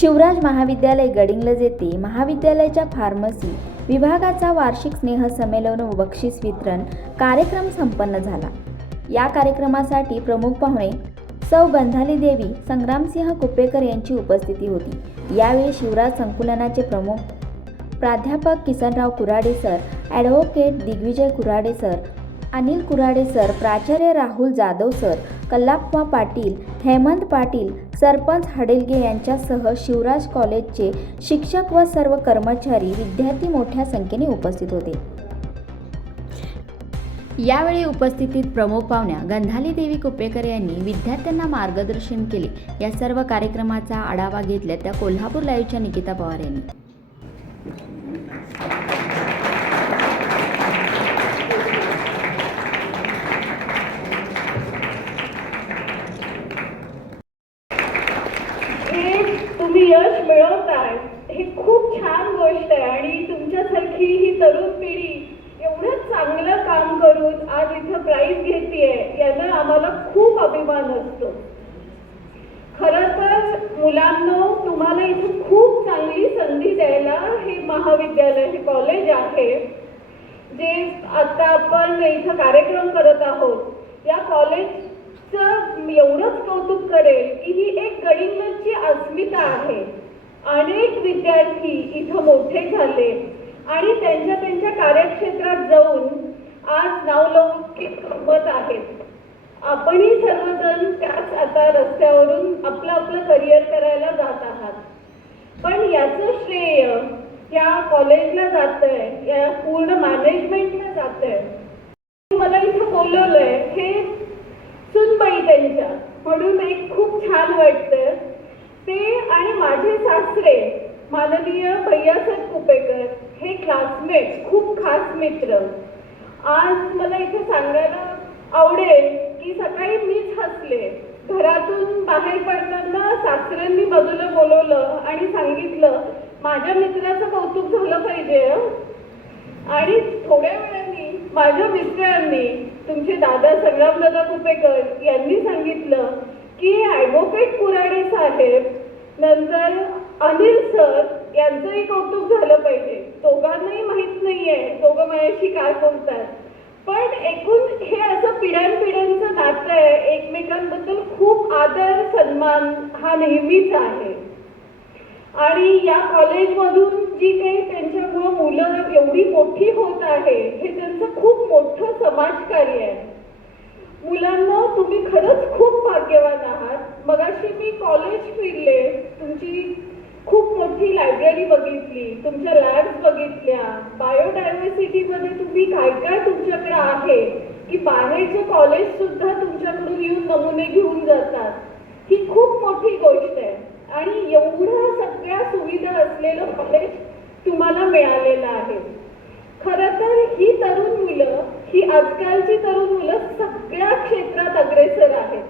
शिवराज महाविद्यालय गडिंगलज येथे महाविद्यालयाच्या फार्मसी विभागाचा वार्षिक स्नेहसंमेलन व बक्षीस वितरण कार्यक्रम संपन्न झाला. या कार्यक्रमासाठी प्रमुख पाहुणे सौ गंधाली देवी संग्रामसिंह कुपेकर यांची उपस्थिती होती. यावेळी शिवराज संकुलनाचे प्रमुख प्राध्यापक Kisanrao Kurade sir advocate Digvijay Kurade sir Anil Kurade sir प्राचार्य राहुल जाधव सर कल्लाप्पा पाटील हेमंत पाटील सरपंच हडेलगे यांच्यासह शिवराज कॉलेजचे शिक्षक व सर्व कर्मचारी विद्यार्थी मोठ्या संख्येने उपस्थित होते. यावेळी उपस्थितीत प्रमुख पाहुण्या गंधाली देवी कुपेकर यांनी विद्यार्थ्यांना मार्गदर्शन केले. या सर्व कार्यक्रमाचा आढावा घेतल्या त्या कोल्हापूर लाईव्हच्या निकिता पवार यांनी हे तुम्ही यश मिळवताय हे खूप छान गोष्ट आहे आणि तुमच्यासारखी ही तरुण पिढी एवढं चांगलं काम करून आज इथं प्राईज घेतीये यानं आम्हाला खूप अभिमान असतो. खरं तर मुलांनो तुम्हाला इथे खूप चांगली संधी द्यायला हे महाविद्यालय हे कॉलेज आहे. जे आता आपण इथं कार्यक्रम करत आहोत या कॉलेजचं एवढंच कौतुक करेल की ही एक गडिंग्लजची अस्मिता आहे. अनेक विद्यार्थी इथं मोठे झाले आणि त्यांच्या त्यांच्या कार्यक्षेत्रात जाऊन आज नावलौकिक कमवत आहेत. आपणही सर्वजण त्याच आता रस्त्यावरून आपलं आपलं करिअर करायला जात आहात. पण याचं श्रेय या कॉलेजला जातंय या पूर्ण मॅनेजमेंटला जातंय. मला इथं बोलवलंय हे सुनबाई त्यांच्या. म्हणून एक खूप छान वाटतं ते आणि माझे सासरे माननीय भैयासाहेब कुपेकर हे क्लासमेट्स खूप खास मित्र. आज मला इथे सांगायला आवडेल की सकाळी मीच हसले. घरातून बाहेर पडताना सासऱ्यांनी बाजूला बोलवलं आणि सांगितलं माझ्या मित्राचं कौतुक झालं पाहिजे आणि थोड्या वेळाने माझ्या मिस्टरांनी तुमचे दादा संग्रामदादा कुपेकर यांनी सांगितलं की ॲडव्होकेट पुराणे साहेब नंतर अनिल सर यांचंही कौतुक झालं पाहिजे. दोघांनाही माहीत नाहीये दोघं माझ्याशी काय बोलतात. पण एकूण हे असं पिढ्यानपिढ्यांचं नातं आहे एकमेकांबद्दल खूप आदर सन्मान हा नेहमीच आहे. आणि या कॉलेजमधून जी काही त्यांच्यामुळं मुलं एवढी मोठी होत आहे हे त्यांचं खूप मोठं समाजकार्य आहे. मुलांना तुम्ही खरंच खूप भाग्यवान आहात. मगाशी मी कॉलेज फिरले तुमची खूप मोठी लायब्ररी बघितली तुमच्या लॅब्स बघितल्या बायोडायव्हर्सिटीमध्ये तुम्ही काय काय तुमच्याकडे आहे की बाहेरचे कॉलेज सुद्धा तुमच्याकडून येऊन नमुने घेऊन जातात. ही खूप मोठी गोष्ट आहे. आणि एवढ्या सगळ्या सुविधा असलेलं कॉलेज तुम्हाला मिळालेलं आहे. खरं तर ही तरुण मुलं ही आजकालची तरुण मुलं सगळ्या क्षेत्रात अग्रेसर आहेत.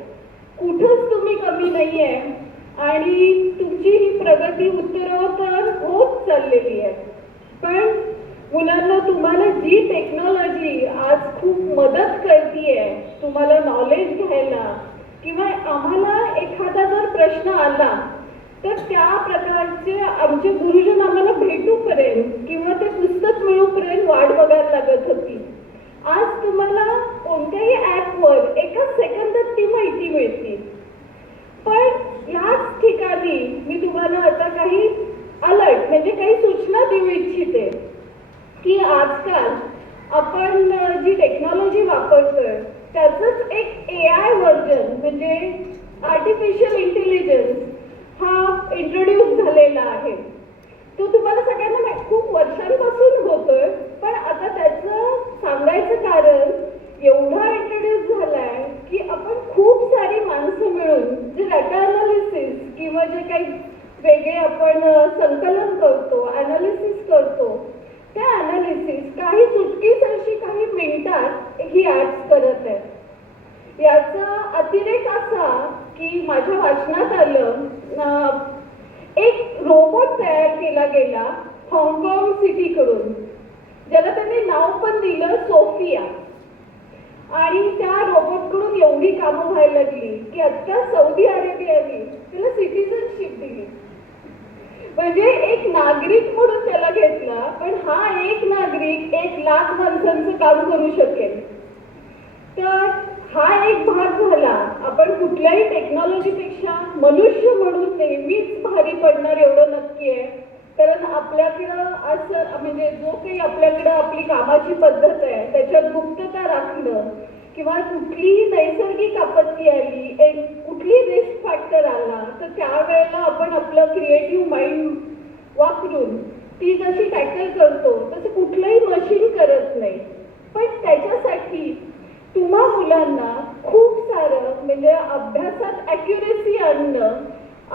कुठंच तुम्ही कमी नाही आहे आणि तुमची ही प्रगती उत्तरोत्तर होत चाललेली आहे. पण मुलांना तुम्हाला जी टेक्नॉलॉजी आज खूप मदत करते तुम्हाला नॉलेज घ्यायला किंवा आम्हाला एखादा जर प्रश्न आला तर त्या प्रकारचे आमचे गुरुजन आम्हाला भेटूपर्यंत किंवा ते पुस्तक मिळूपर्यंत वाट बघायला लागत होती. आज तुम्हाला कोणत्याही ॲपवर एका सेकंदात ती माहिती मिळते. पण याच ठिकाणी मी तुम्हाला आता काही अलर्ट म्हणजे काही सूचना देऊ इच्छिते. की आजकाल आपण जी टेक्नॉलॉजी वापरतोय त्याचंच एक ए आय व्हर्जन म्हणजे आर्टिफिशियल इंटेलिजन्स हा इंट्रोड्यूस झालेला आहे. तो तुम्हाला सगळ्यांना माहित- खूप वर्षांपासून होतोय पण आता त्याचं सांगायचं कारण एवढा इंट्रोड्यूस झालाय की आपण खूप सारी माणसं मिळून जे डाटा अनालिसिस किंवा जे काही वेगळे आपण अ, संकलन करतो अनालिसिस करतो त्या अनालिसिस काही चुटकीसरशी काही मिनिटात करत आहे याचा अतिरेक असा की माझ्या वाचनात आलं एक रोबोट तयार केला गेला हाँगकाँग सिटीकडून ज्याला त्यांनी नाव पण दिलं सोफिया आणि त्या रोबोटकडून एवढी कामं व्हायला लागली की आत्ता सौदी अरेबियाने तिला सिटीजनशिप दिली. म्हणजे एक नागरिक म्हणून त्याला घेतला पण हा एक नागरिक एक लाख माणसांचं काम करू शकेल. तर हा एक भाग झाला. आपण कुठल्याही टेक्नॉलॉजीपेक्षा मनुष्य म्हणून नेहमीच भारी पडणार एवढं नक्की आहे. कारण आपल्याकडं असं म्हणजे जो काही आपल्याकडं आपली कामाची पद्धत आहे त्याच्यात गुप्तता राखणं किंवा कुठलीही नैसर्गिक आपत्ती आली एक कुठली रिस्क फॅक्टर आला तर त्यावेळेला आपण आपलं क्रिएटिव्ह माइंड वापरून ती जशी टॅकल करतो तसं कुठलंही मशीन करत नाही. पण त्याच्यासाठी किंवा मुलांना खूप सारं म्हणजे अभ्यासात ॲक्युरेसी आणणं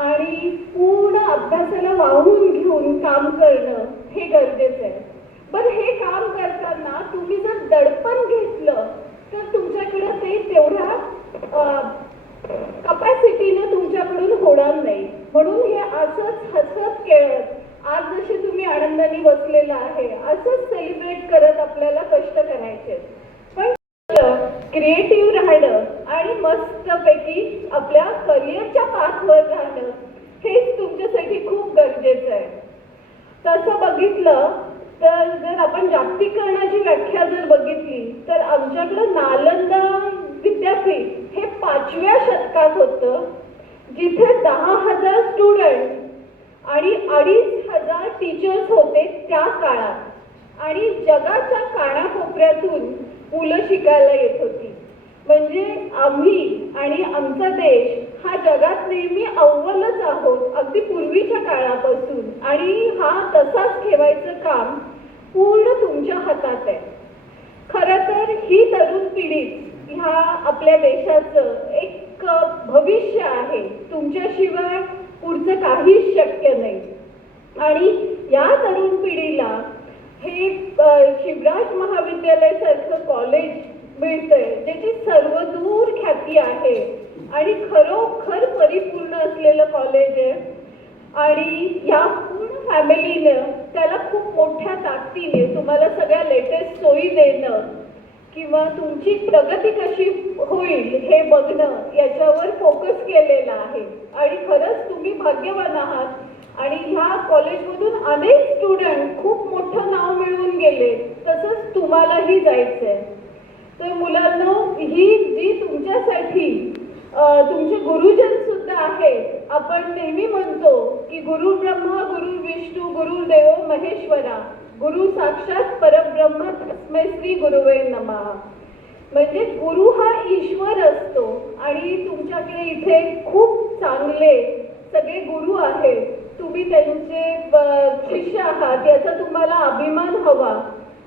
आणि पूर्ण अभ्यासाला वाहून घेऊन काम करणं हे गरजेचं आहे. पण हे काम करताना तुम्ही जर दडपण घेतलं तर तुमच्याकडे ते तेवढ्या कपॅसिटीनं तुमच्याकडून होणार नाही. म्हणून हे असंच हसत खेळत आज जसे तुम्ही आनंदाने बसलेला आहे असंच सेलिब्रेट करत आपल्याला कष्ट करायचे क्रिएटिव्ह राहणं आणि मस्तपैकी आपल्या करिअरच्या पाथवर राहणं हेच तुमच्यासाठी खूप गरजेचं आहे. तसं बघितलं तर जर आपण जागतिकरणाची व्याख्या जर बघितली तर आमच्याकडं नालंदा विद्यापीठ हे पाचव्या शतकात होतं जिथे दहा हजार स्टुडंट आणि अडीच हजार टीचर्स होते त्या काळात. आणि जगाच्या कानाकोपऱ्यातून मुलं शिकायला येत होती. म्हणजे आम्ही आणि आमचा देश हा जगात नेहमी अव्वलच आहोत अगदी पूर्वीच्या काळापासून. आणि हा तसाच ठेवायचं काम पूर्ण तुमच्या हातात आहे. खरं तर ही तरुण पिढी ह्या आपल्या देशाचं एक भविष्य आहे. तुमच्याशिवाय पुढचं काहीच शक्य नाही. आणि या तरुण पिढीला हे शिवराज महाविद्यालय सारखं कॉलेज मिळतंय. ज्याची सर्वदूर ख्याती आहे. आणि खरोखर परिपूर्ण असलेलं कॉलेज आहे. आणि या पूर्ण फॅमिलीनं त्याला खूप मोठ्या ताकदीने तुम्हाला सगळ्या लेटेस्ट सोयी देणं किंवा तुमची प्रगती कशी होईल हे बघणं याच्यावर फोकस केलेला आहे. आणि खरंच तुम्ही भाग्यवान आहात. आणि ह्या कॉलेजमधून अनेक स्टुडंट खूप मोठं नाव मिळवून गेले. तसंच तुम्हालाही जायचं आहे तर मुलांनो ही जी तुमच्यासाठी तुमचे गुरुजन सुद्धा आहेत आपण नेहमी म्हणतो की गुरु ब्रह्मा गुरु विष्णू गुरु देव महेश्वरा गुरु साक्षात परब्रह्म तस्मै श्री गुरुवे नमः. म्हणजे गुरु हा ईश्वर असतो आणि तुमच्याकडे इथे खूप चांगले सगळे गुरु आहेत. तुम्ही त्यांचे शिष्य आहात याचा तुम्हाला अभिमान हवा.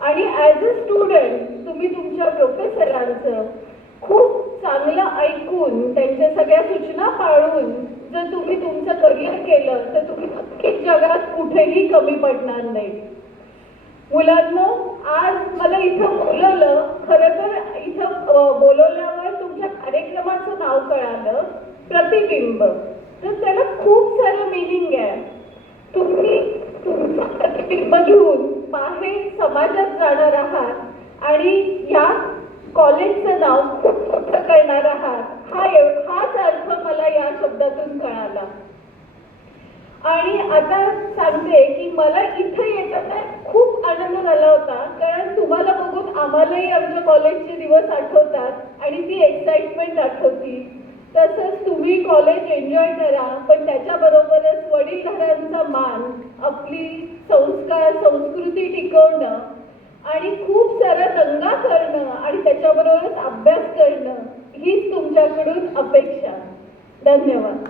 आणि ॲज अ स्टुडंट तुम्ही तुमच्या प्रोफेसरांचं खूप चांगलं ऐकून त्यांच्या सगळ्या सूचना पाळून जर तुम्ही तुमचं करिअर केलं तर तुम्ही नक्कीच जगात कुठेही कमी पडणार नाही. मुलांनो आज मला इथं बोलवलं खरं तर इथं बोलवल्यावर तुमच्या कार्यक्रमाचं नाव कळालं. प्रतिबिंब तर त्याला खूप सारं मिनिंग आहे तुम्ही तुमचं प्रतिबिंब घेऊन बाहेर समाजात जाणार आहात आणि या कॉलेजचं नाव खूप मोठं करणार आहात हा एव- हाच अर्थ मला या शब्दातून कळाला आणि आता सांगते की मला इथं येताना खूप आनंद झाला होता कारण तुम्हाला बघून आम्हालाही आमच्या कॉलेजचे दिवस आठवतात आणि ती एक्साइटमेंट आठवती तसंच तुम्ही कॉलेज एन्जॉय करा पण त्याच्याबरोबरच वडीलधाऱ्यांचा मान आपली संस्कार संस्कृती टिकवणं आणि खूप सारा दंगा करणं आणि त्याच्याबरोबरच अभ्यास करणं हीच तुमच्याकडून अपेक्षा. धन्यवाद.